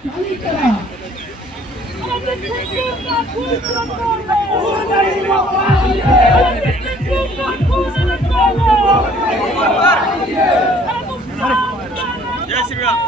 जय श्रीराम।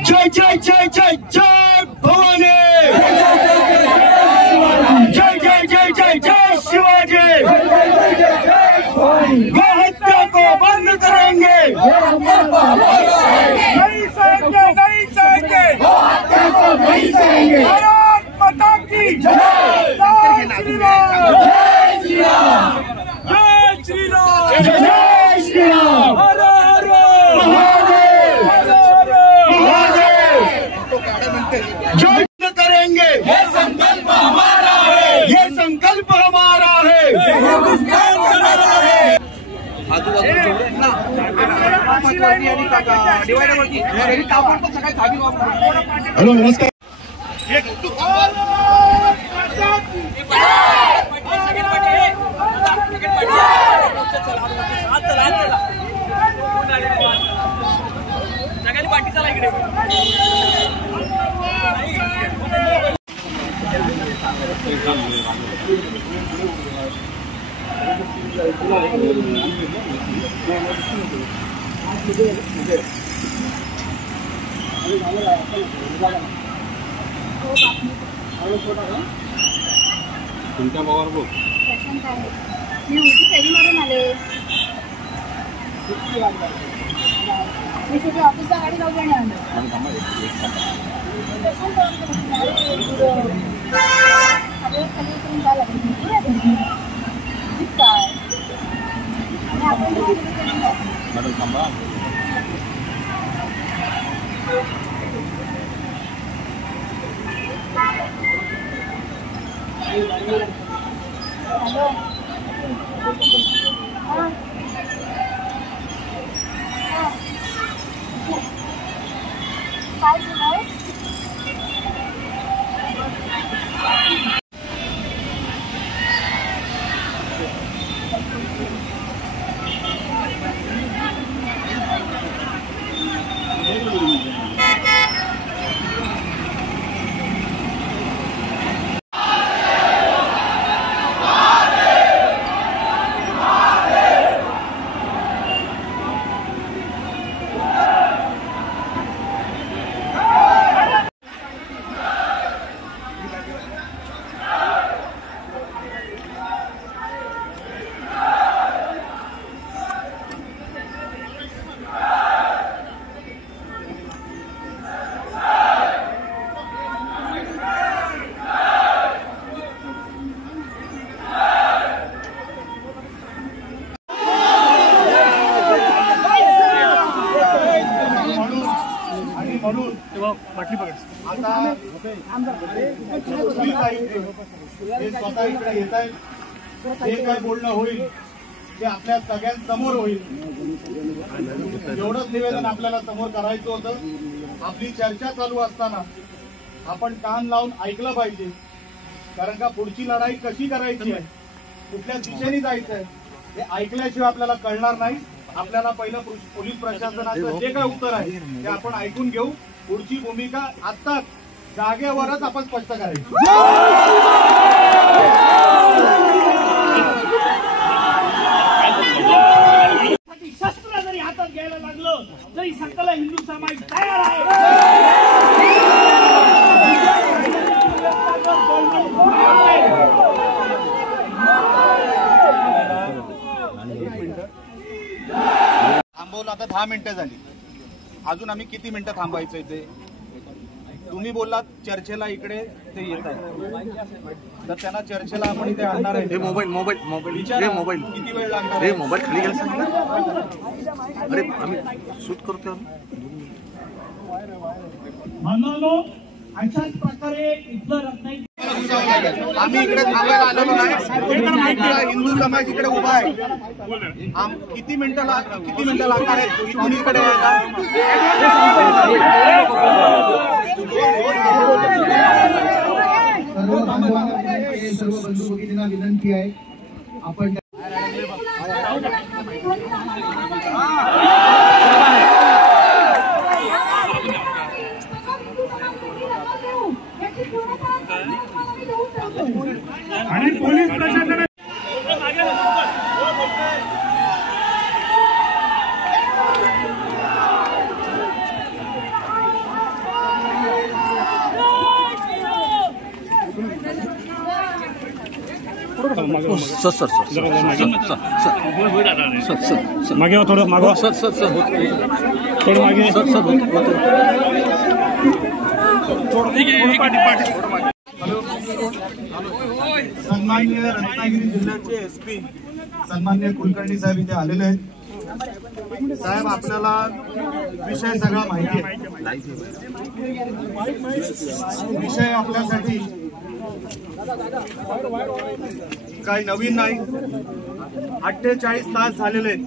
जय जय जय जय जय भवानी, जय जय जय जय जय शिवाजी। गोहत्या को बंद करेंगे, नहीं सहेंगे, नहीं सहेंगे, गोहत्या को नहीं सहेंगे। भारत माता की जय, जय श्री राम, जय श्री राम, जय श्री राम, जय श्री राम। हर हर महादेव, जय करेंगे, ये संकल्प हमारा है, ये संकल्प हमारा है। हेलो नमस्कार। पार्टी चला इकडे। तुमच्या बघावर बघ मी उलटी फेरी मारून आले। मी तुझ्या ऑफिसला गाडी लावून आले। मॅडम थांबा। हॅलो काय झालं? बाटली पकड आता स्वतः इकडे येत आहेत। जे काय बोलणं होईल ते आपल्या सगळ्यांसमोर होईल। एवढंच निवेदन आपल्याला समोर करायचं होतं। आपली चर्चा चालू असताना आपण कान लावून ऐकलं पाहिजे, कारण का पुढची लढाई कशी करायची आहे, कुठल्या दिशेने जायचं आहे हे ऐकल्याशिवाय आपल्याला कळणार नाही। आपल्याला पहिलं पोलीस प्रशासनाचं जे काय उत्तर आहे ते आपण ऐकून घेऊ। पुढची भूमिका आत्ताच जागेवरच आपण स्पष्ट करायची। शस्त्र जरी हातात घ्यायला लागलं तरी सकल हिंदू समाज तयार आहे। थांबवलं आता 10 मिनिटं झाली, अजून आम्ही किती मिनिटं थांबायचं इथे? तुम्ही बोललात चर्चेला इकडे ते येत आहेत, तर त्यांना चर्चेला आपण इथे आणणार आहे. विचारा, किती वेळ लागणार आहे? अरे आम्ही शूट करतो. म्हणून अशाच प्रकारे इथलं रत्नागिरी आम्ही इकडे थांबायला आलेलो नाही. हिंदू समाज इकडे उभा आहे. किती मिनिटं लागणार आहेत इथून इकडे यायला? सर्व बंधू भगिनींना विनंती आहे, आपण आणि पोलीस प्रशासन मागे थोडं मागवा थोडं मागे सन्माननीय रत्नागिरी जिल्ह्याचे SP सन्माननीय कुलकर्णी साहेब इथे आलेले आहेत. साहेब, आपल्याला विषय सगळा माहिती आहे. विषय आपल्यासाठी काही नवीन नाही. 48 तास झालेले आहेत.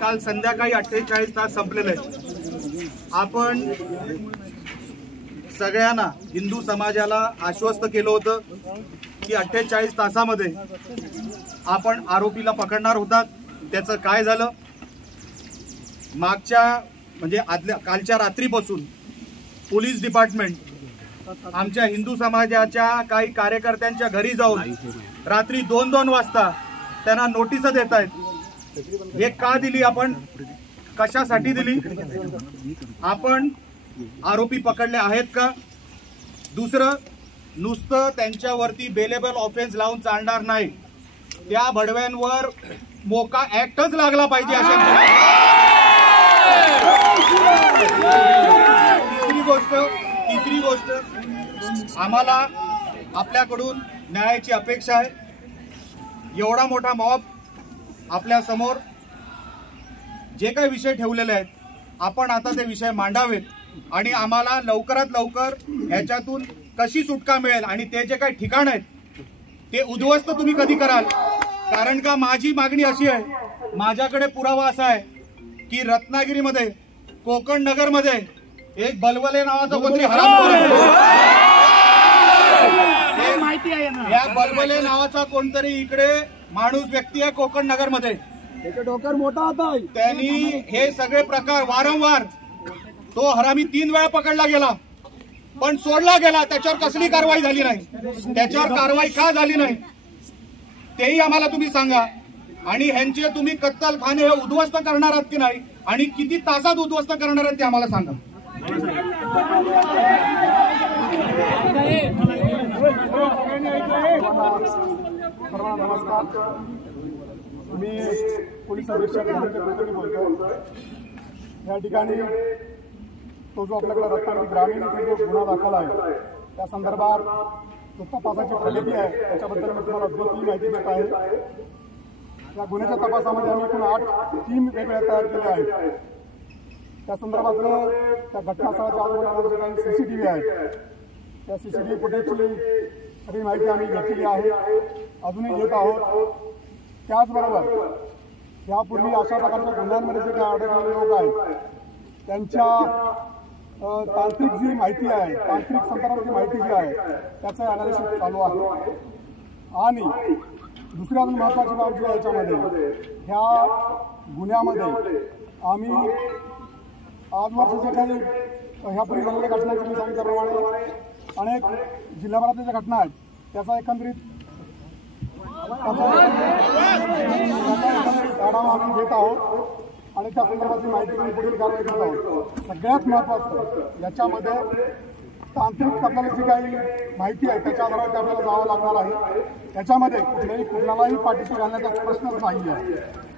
काल संध्याकाळी 48 तास संपलेले आहेत. आपण सगळ्यांना, हिंदू समाजाला आश्वस्त केलं होतं की 48 तासामध्ये आपण आरोपीला पकडणार होतात. त्याचं काय झालं? कालच्या रात्रीपासून पोलीस डिपार्टमेंट आमच्या हिंदू समाजाच्या काही कार्यकर्त्यांच्या घरी जाऊन रात्री 2-2 वाजता त्यांना नोटीस देत आहेत. हे का दिली? आपण कशासाठी दिली? आपण आरोपी पकडले आहेत का? दुसरं, नुसतं त्यांच्यावरती बेलेबल ऑफेन्स लावून चालणार नाही, त्या भडव्यांवर मोका ऍक्टच लागला पाहिजे. तिसरी गोष्ट आम्हाला आपल्याकडून न्यायाची अपेक्षा आहे. एवढा मोठा मॉब आपल्या समोर, जे काही विषय ठेवलेले आहेत, आपण आता ते विषय मांडावेत आणि आम्हाला लवकरात लवकर ह्याच्यातून कशी सुटका मिळेल आणि ते जे काही ठिकाण आहेत ते उद्ध्वस्त तुम्ही कधी कराल. कारण का माझी मागणी अशी आहे, माझ्याकडे पुरावा असा आहे की रत्नागिरीमध्ये, कोकण नगरमध्ये एक बलवले नावाचा कोणतरी माहिती आहे ना, या बलवले नावाचा कोणतरी इकडे माणूस व्यक्ती आहे कोकण नगरमध्ये. त्याचा डोकर मोठा होता. त्यांनी हे सगळे प्रकार वारंवार, तो हरामी 3 वेळा पकडला गेला पण सोडला गेला. त्याच्यावर कसली कारवाई झाली नाही. त्याच्यावर कारवाई का झाली नाही तेही आम्हाला तुम्ही सांगा. आणि ह्यांचे तुम्ही कत्तलखाने हे उद्ध्वस्त करणार आहात की नाही आणि किती तासात उद्ध्वस्त करणार आहेत ते आम्हाला सांगा. नमस्कार, मी पोलीस अधीक्षक कुलकर्णी बोलतोय. या ठिकाणी तो जो आपल्याकडे रत्नागिरी ग्रामीण इथे जो गुन्हा दाखल आहे त्या संदर्भात जो तपासाची प्रगती आहे त्याच्याबद्दल मी तुम्हाला 2-3 माहिती देत आहे. या गुन्ह्याच्या तपासामध्ये आम्ही एकूण 8 टीम वेगवेगळ्या तयार केल्या आहेत. त्या संदर्भातलं त्या घटनास्थळाच्या आजूबाजूला जे काही CCTV आहेत त्या CCTV फुटेजची सगळी माहिती आम्ही घेतलेली आहे, अजूनही घेत आहोत. त्याचबरोबर यापूर्वी अशा प्रकारच्या गुन्ह्यांमध्ये जे काही अडकलेले लोक आहेत त्यांच्या तांत्रिक जी माहिती आहे, तांत्रिक संदर्भाची माहिती जी आहे त्याचं अनालिसिस चालू आहे. आणि दुसरी अजून महत्त्वाची बाब जी आहे याच्यामध्ये, ह्या गुन्ह्यामध्ये आम्ही आजवरच्या जे काही ह्यापूर्वी झालेल्या घटना तुम्ही सांगितल्याप्रमाणे अनेक जिल्ह्याभरातल्या ज्या घटना आहेत त्याचा एकंदरीत आढावा आम्ही घेत आहोत आणि त्या संदर्भातली माहिती तुम्ही पुढील कारवाई करत आहोत. सगळ्यात महत्त्वाचं याच्यामध्ये तांत्रिक आपल्याला जी काही माहिती आहे त्याच्या आधारावर आपल्याला जावं लागणार आहे. त्याच्यामध्ये कुठल्याही पाठीशी घालण्याचा प्रश्नच नाही आहे.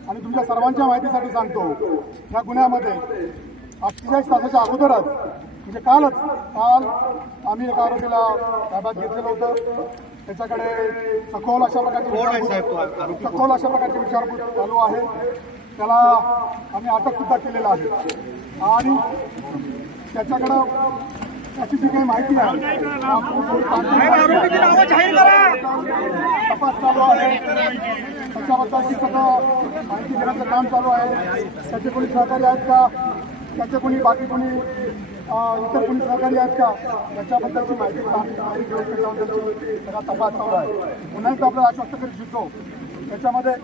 आणि तुमच्या सर्वांच्या माहितीसाठी सांगतो, या गुन्ह्यामध्ये 48 तासाच्या अगोदरच म्हणजे काल आम्ही एका आरोपीला ताब्यात घेतलेलं होतं. त्याच्याकडे सखोल अशा प्रकारची विचारपूस चालू आहे. त्याला आम्ही अटक सुद्धा केलेला आहे आणि त्याच्याकडं त्याची जी काही माहिती आहे तपास चालू आहे. त्याच्याबद्दलची सगळं माहिती घेण्याचं काम चालू आहे. त्याचे कोणी सहकारी आहेत का, त्याचे कोणी बाकी कोणी इतर कोणी सहकारी आहेत का, याच्याबद्दलची माहिती आम्ही घेऊन त्याच्याबद्दलची सगळा तपास चालू आहे. पुन्हा एकदा आपल्याला आश्वस्त करू इच्छितो त्याच्यामध्ये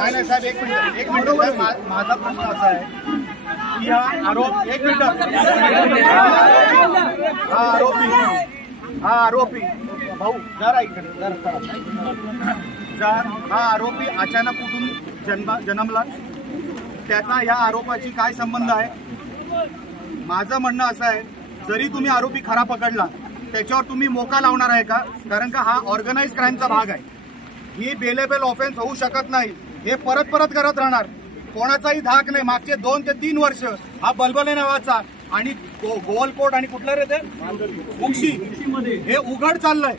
नाही साहेब, एक मिनिट माझा प्रश्न असा आहे की हा आरोप, एक मिनिट, हा आरोपी भाऊ जरा इकडे जर हा आरोपी अचानक कुठून जन्मला, त्याचा ह्या आरोपाची काय संबंध आहे? माझं म्हणणं असं आहे, जरी तुम्ही आरोपी खरा पकडला त्याच्यावर तुम्ही मोका लावणार आहे का? कारण का हा ऑर्गनाइज क्राईमचा भाग आहे. ही बेलेबल ऑफेन्स होऊ शकत नाही. हे परत करत राहणार. कोणाचाही धाक नाही. मागचे 2 ते 3 वर्ष हा बलबले नावाचा आणि गोवलकोट आणि कुठलं रे ते उक्षी, हे उघड चाललंय.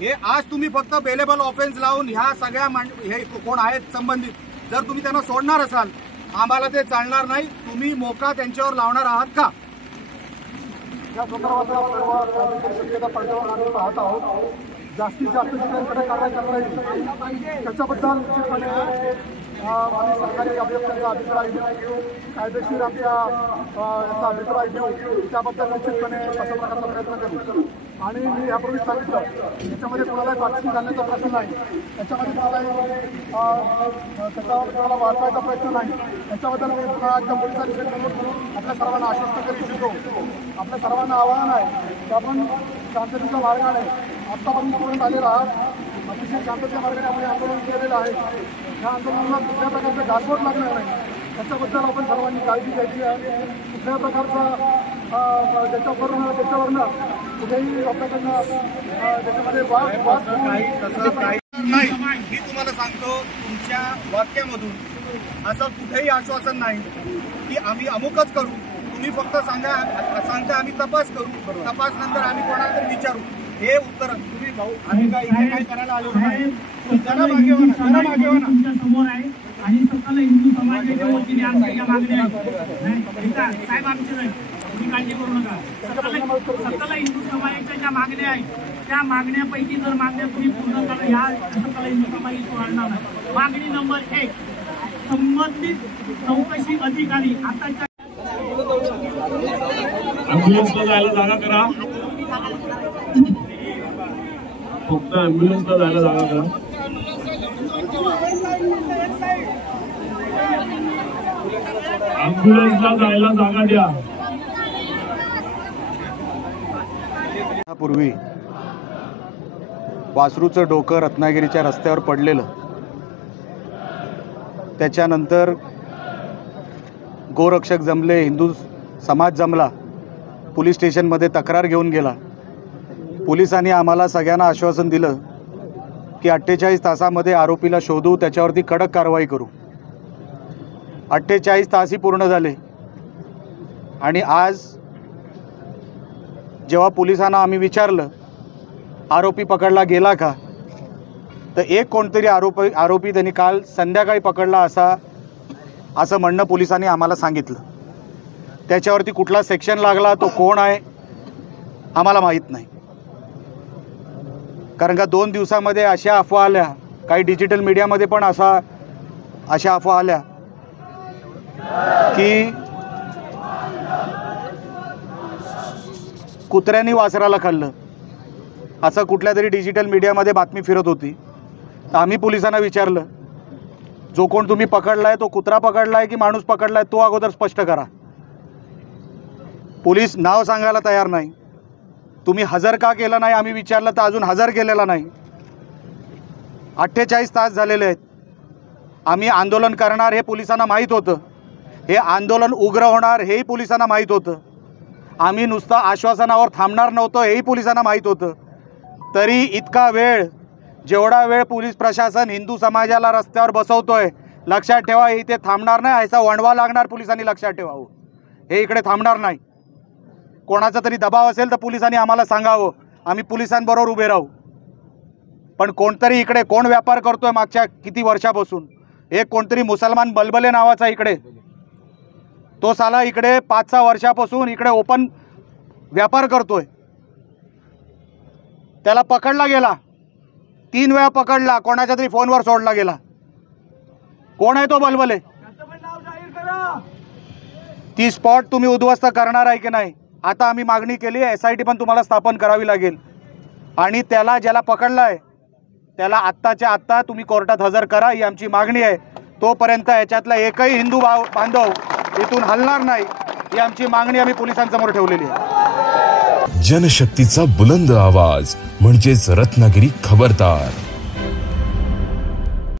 हे आज तुम्ही फक्त बेलेबल ऑफेन्स लावून ह्या सगळ्या हे कोण आहेत संबंधित, जर तुम्ही त्यांना सोडणार असाल, आम्हाला ते चालणार नाही. तुम्ही मोका त्यांच्यावर लावणार आहात का? या संदर्भात शक्यता पडताळून आम्ही पाहत आहोत. जास्तीत जास्त जिल्ह्यांकडे कारवाई करता येईल त्याच्याबद्दल निश्चितपणे आम्ही सरकारी अभियंत्यांचा अभिप्राय घेऊ, कायदेशीर आपल्या याचा अभिप्राय घेऊ. त्याबद्दल निश्चितपणे अशा प्रकारचा प्रयत्न करू. आणि मी यापूर्वीच सांगितलं, याच्यामध्ये कोणालाही पाठशी घालण्याचा प्रश्न नाही, त्याच्यामध्ये कोणाला वाचवायचा प्रयत्न नाही. त्याच्याबद्दल मी पुन्हा एकदा पोलिसांनी म्हणून आपल्या सर्वांना आश्वस्त करू इच्छितो. आपल्या सर्वांना आव्हान आहे की आपण शांततेच्या मार्गाने आत्तापर्यंत आलेला आहात. अतिशय शांततेच्या मार्गाने आपण आंदोलन केलेलं आहे. या आंदोलनाला कुठल्या प्रकारचं गालबोट लागणार नाही त्याच्याबद्दल आपण सर्वांनी काळजी घ्यायची आहे. कुठल्या प्रकारचा त्याच्यावरनं कुठेही आपल्याकडनं त्याच्यामध्ये वाद नाही. मी तुम्हाला सांगतो, तुमच्या वाक्यामधून असं कुठेही आश्वासन नाही की आम्ही अमुकच करू. तुम्ही फक्त सांगता आम्ही तपास करू, तपास नंतर आम्ही कोणाला तरी विचारू. हे उत्तर तुम्ही भाऊ आम्ही काय करायला आलो नाही. जरा मागे तुमच्या समोर आहे आणि सकल हिंदू समाजाच्या वतीने आमच्या ज्या मागण्या आहेत साहेब, आमचे नाही, तुम्ही काळजी करू नका. सकल हिंदू समाजाच्या ज्या मागण्या आहेत त्या मागण्यापैकी जर मागण्या तुम्ही पूर्ण करा, ह्या सकल हिंदू समाज वाढणार नाही. मागणी नंबर 1, संबंधित चौकशी अधिकारी आताच्या ॲम्ब्युलन्सला जायला जागा करा. फक्त ॲम्ब्युलन्सला जायला जागा करा. ॲम्ब्युलन्सला जायला जागा द्या. पूर्वी वासरूचं डोकं रत्नागिरीच्या रस्त्यावर पडलेलं, त्याच्यानंतर गोरक्षक जमले, हिंदू समाज जमला, पोलीस स्टेशनमध्ये तक्रार घेऊन गेला. पोलिसांनी आम्हाला सगळ्यांना आश्वासन दिलं की 48 तासामध्ये आरोपीला शोधू, त्याच्यावरती कडक कारवाई करू. 48 तासही पूर्ण झाले आणि आज जेव्हा पोलिसांना आम्ही विचारलं आरोपी पकडला गेला का, तर एक कोणतरी आरोपी त्यांनी काल संध्याकाळी पकडला असं म्हणणं पोलिसांनी आम्हाला सांगितलं. त्याच्यावरती कुठला सेक्शन लागला, तो कोण आहे आम्हाला माहीत नाही. कारण का 2 दिवसामध्ये अशा अफवा आल्या, काही डिजिटल मीडियामध्ये पण अशा अफवा आल्या की कुत्र्यांनी वासराला खाल्लं, असं कुठल्या तरी डिजिटल मीडियामध्ये बातमी फिरत होती. तर आम्ही पोलिसांना विचारलं, जो कोण तुम्ही पकडलाय तो कुत्रा पकडलाय की माणूस पकडलाय, तो अगोदर स्पष्ट करा. पोलीस नाव सांगायला तयार नाही. तुम्ही हजर का केला नाही आम्ही विचारलं तर अजून हजर केलेला नाही. 48 तास झालेले आहेत. आम्ही आंदोलन करणार हे पोलिसांना माहीत होतं. हे आंदोलन उग्र होणार हेही पोलिसांना माहीत होतं. आम्ही नुसतं आश्वासनावर थांबणार नव्हतो हेही पोलिसांना माहीत होतं. तरी इतका वेळ जेवढा वेळ पोलीस प्रशासन हिंदू समाजाला रस्त्यावर बसवतोय, लक्षात ठेवा इथे थांबणार नाही. ह्याचा वणवा लागणार पोलिसांनी, लक्षात ठेवावं. हे इकडे थांबणार नाही. कोणाचा तरी दबाव असेल तर पोलिसांनी आम्हाला सांगावं, आम्ही पोलिसांबरोबर उभे राहू. पण कोणतरी इकडे कोण व्यापार करतोय मागच्या किती वर्षापासून, एक कोणतरी मुसलमान बलबले नावाचा इकडे, तो साला इकडे 5-6 वर्षापासून इकडे ओपन व्यापार करतोय. त्याला पकडला गेला, 3 वेळा पकडला, कोणाच्या तरी फोनवर सोडला गेला. कोण आहे तो बलबले? ती स्पॉट तुम्ही उद्ध्वस्त करणार आहे की नाही? आता आम्ही मागणी केली आहे, SIT पण तुम्हाला स्थापन करावी लागेल. आणि त्याला ज्याला पकडलाय त्याला आत्ताच्या आत्ता तुम्ही कोर्टात हजर करा, ही आमची मागणी आहे. तोपर्यंत याच्यातला एकही हिंदू बांधव इथून हलणार नाही, ही आमची मागणी आम्ही पोलिसांसमोर ठेवलेली आहे. जनशक्तीचा बुलंद आवाज म्हणजेच रत्नागिरी खबरदार.